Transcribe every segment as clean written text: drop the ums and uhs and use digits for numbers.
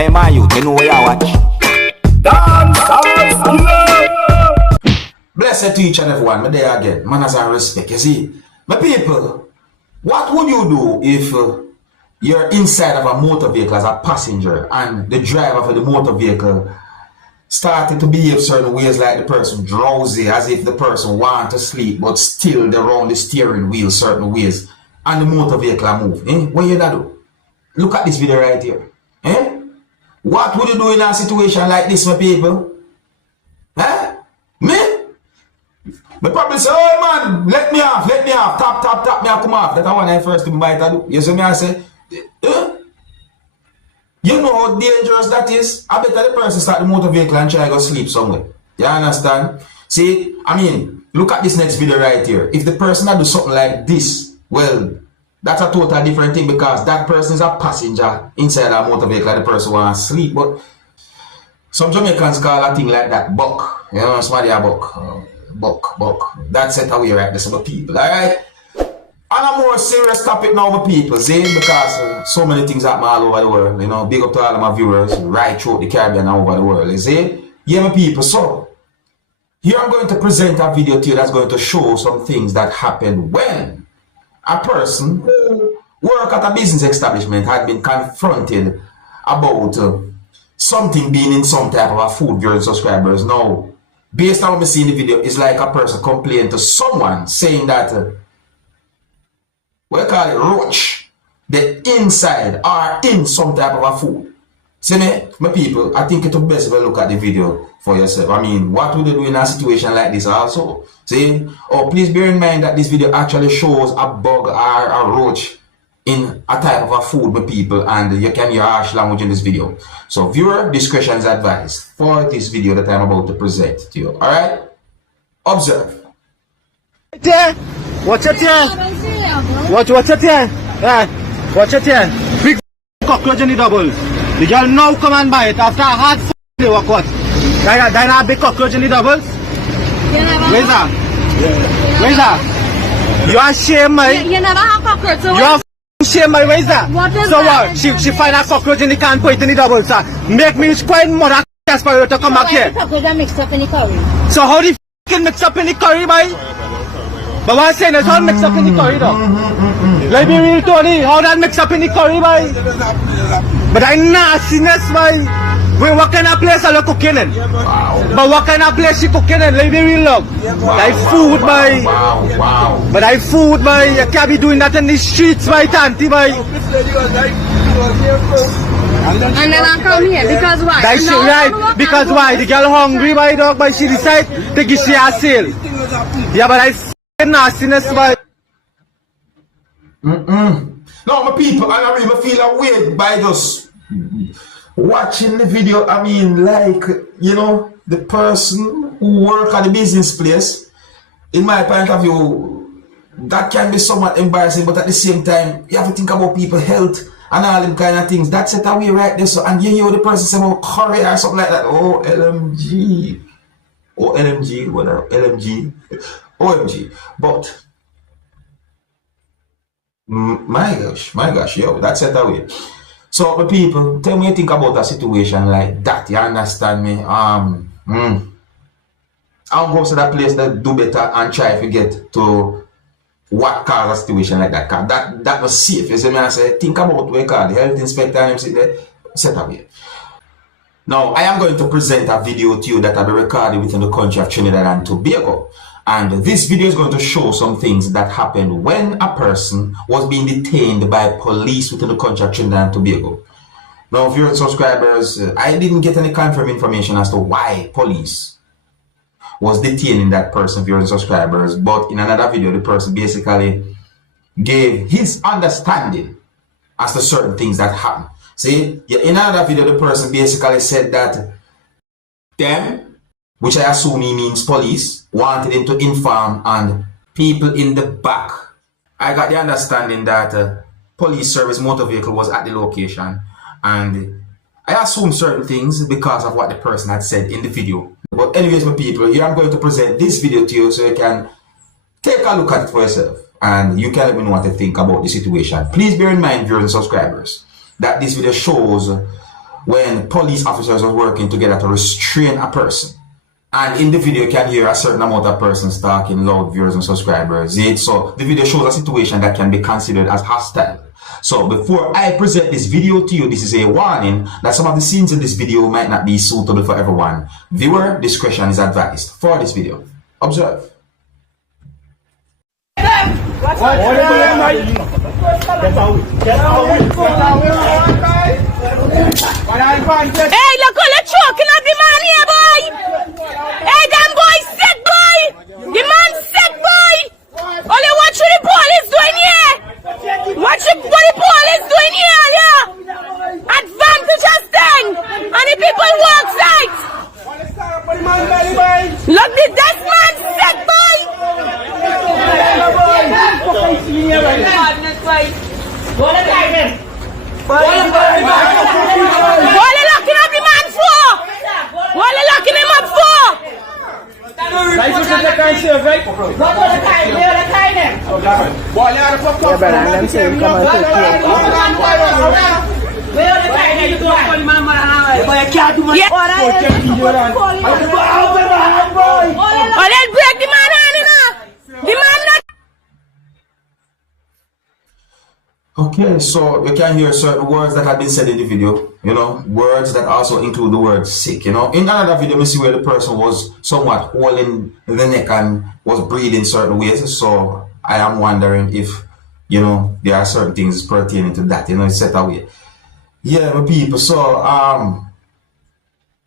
Hey man, you know where you watch. Dancehall. Blessed to each and everyone. Me there again. Manners and respect. You see, my people, what would you do if you're inside of a motor vehicle as a passenger and the driver for the motor vehicle started to behave certain ways, like the person drowsy, as if the person want to sleep, but still they're on the steering wheel certain ways, and the motor vehicle move? What you gonna do? Look at this video right here. What would you do in a situation like this, my people? Me? But probably say, oh man, let me off, tap, me I come off. That's one I first to might do. You see me, I say, you know how dangerous that is? I bet the person start the motor vehicle and try to go sleep somewhere. You understand? See, I mean, look at this next video right here. If the person that do something like this, well, that's a total different thing, because that person is a passenger inside a motor vehicle and the person wants to sleep. But some Jamaicans call a thing like that buck. You know, somebody a buck. Buck. That's it away right there, some people. Alright? On a more serious topic now, my people, see? Because so many things happen all over the world. You know, big up to all of my viewers right throughout the Caribbean and over the world. You see? Yeah, my people. So, here I'm going to present a video to you that's going to show some things that happen when a person who work at a business establishment had been confronted about something being in some type of a food during subscribers. Now, based on what we see in the video, it's like a person complaining to someone saying that we call it roach, the inside are in some type of a food. See me, my people, I think it's best if you look at the video for yourself. I mean, what would you do in a situation like this also? See? Oh, please bear in mind that this video actually shows a bug or a roach in a type of a food, my people, and you can hear harsh language in this video. So viewer discretion is advised for this video that I'm about to present to you. Alright? Observe. Watch it here. Watch it here. Yeah. Watch it here. Big cockroach in the double. The girl now come and buy it after a hard day work what? Then a big cockroach in the doubles. Where's that? Where's that? You are shame, mate. You never have cockroach. So you are shame, mate. Where's that? What is so that? what? She find a cockroach in the can, put it in the doubles. Make me quite mother for you to come back here. Cockroach are mixed up in the curry. So how the f***ing mix up in the curry, mate? But what I'm saying is how mix up in the curry, though. Let me real Tony, how that mix up in the curry, mate? But I nastiness, mate. Wait, what kind of place are you cooking in? But what kind of place you cooking in? Let me real love. Like food, mate. But I food, mate. You can't be doing that in the streets, mate, auntie, mate. And then I come here because why? That shit right. Because why? The girl hungry, my dog, but she decide to give she a sale. Yeah, but I f***ing nastiness, mate. No, my people, and I really feel weird by just watching the video. I mean, like, you know, the person who work at the business place, in my point of view, that can be somewhat embarrassing, but at the same time, you have to think about people's health and all them kind of things. That's it away right there. So, and you hear the person say, oh, curry or something like that. Oh, LMG. Oh, LMG, whatever. LMG. OMG. But my gosh, yo, that's it away. So, my people, tell me what you think about a situation like that. You understand me? I'll go to that place that do better and try to get to what cause a situation like that. Cause that was safe. You see me? I say, think about what we call the health inspector and him sit there, set away. Now, I am going to present a video to you that I'll be recorded within the country of Trinidad and Tobago. And this video is going to show some things that happened when a person was being detained by police within the country of Trinidad and Tobago. Now, if you're subscribers, I didn't get any confirmed information as to why police was detaining that person, viewers and subscribers. But in another video, the person basically gave his understanding as to certain things that happened. See, in another video, the person basically said that them, which I assume he means police, wanted him to inform on people in the back. I got the understanding that police service motor vehicle was at the location, and I assume certain things because of what the person had said in the video. But anyways, my people, here I'm going to present this video to you so you can take a look at it for yourself and you can let me know what to think about the situation. Please bear in mind, viewers and subscribers, that this video shows when police officers are working together to restrain a person. And in the video, you can hear a certain amount of persons talking, loud, viewers and subscribers. So the video shows a situation that can be considered as hostile. So before I present this video to you, this is a warning that some of the scenes in this video might not be suitable for everyone. Viewer discretion is advised. For this video, observe. Hey, look who they're choking up the man here, boy! Hey, them boys sick, boy! The man sick, boy! Only watch what the police doing here! Watch what the police doing here, yeah! Advantageous thing! And the people walk sight! Look, this man sick, boy! What are they locking up the man for? What are they locking him up for? Oh, they'll break the man hand, you know? The man not. Okay, so you can hear certain words that have been said in the video, you know, words that also include the word sick, you know. In another video, we see where the person was somewhat holding the neck and was breathing certain ways. So I am wondering if, you know, there are certain things pertaining to that, you know, set away. Yeah, my people, so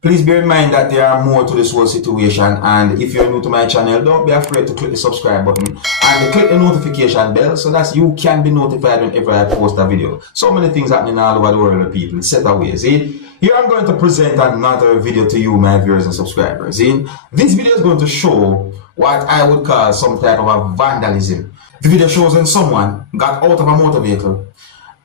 please bear in mind that there are more to this whole situation, and if you're new to my channel, don't be afraid to click the subscribe button and click the notification bell so that you can be notified whenever I post a video. So many things happening all over the world, people. Set away. See, here I'm going to present another video to you, my viewers and subscribers. See, this video is going to show what I would call some type of a vandalism. The video shows when someone got out of a motor vehicle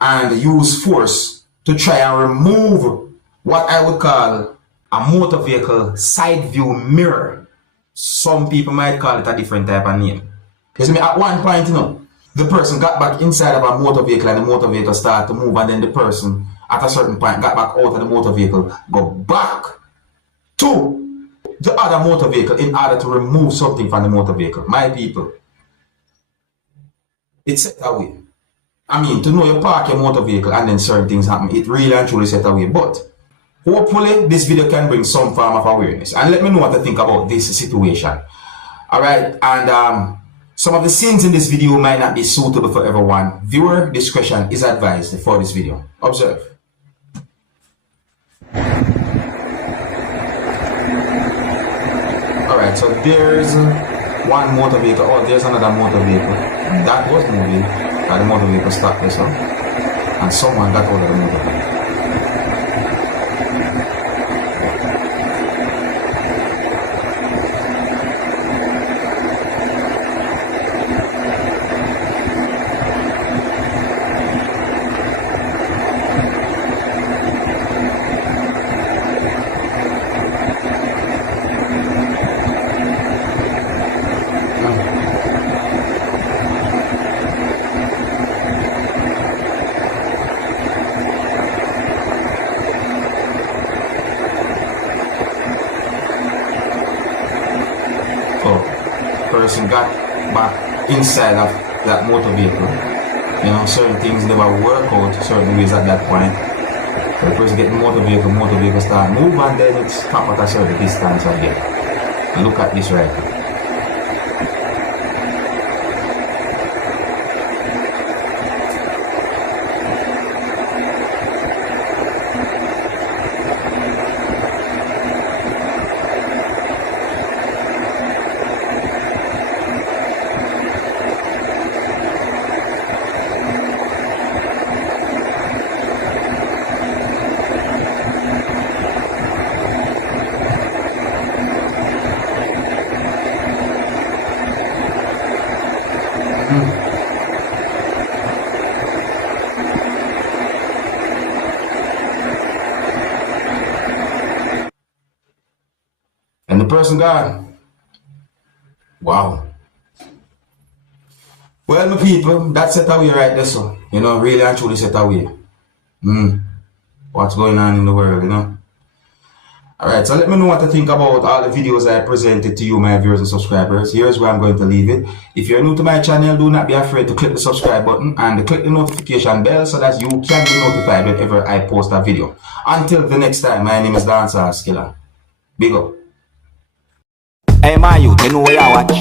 and used force to try and remove what I would call a motor vehicle side view mirror. Some people might call it a different type of name. You see me, at one point, you know, the person got back inside of a motor vehicle and the motor vehicle started to move, and then the person at a certain point got back out of the motor vehicle, go back to the other motor vehicle in order to remove something from the motor vehicle. My people, it's set away. I mean, to know you park your motor vehicle and then certain things happen, it really and truly set away. But hopefully this video can bring some form of awareness and let me know what to think about this situation. Alright, and some of the scenes in this video might not be suitable for everyone. Viewer discretion is advised for this video. Observe. Alright, so there's one motor vehicle. Oh, there's another motor vehicle. That was moving. The motor vehicle stopped this one. And someone got out of the motor vehicle. Person got back inside of that motor vehicle. You know, certain things never work out certain ways at that point. So the person get the motor vehicle start move, and then it stop at a certain distance again. Look at this right here. And the person gone. Wow. Well, my people, that's set away right there, so. You know, really and truly set away. what's going on in the world, you know. Alright, so let me know what to think about all the videos I presented to you, my viewers and subscribers. Here's where I'm going to leave it. If you're new to my channel, do not be afraid to click the subscribe button and click the notification bell so that you can be notified whenever I post a video. Until the next time, my name is Dancehall Skilla. Big up. Hey, my youth, you know where I watch.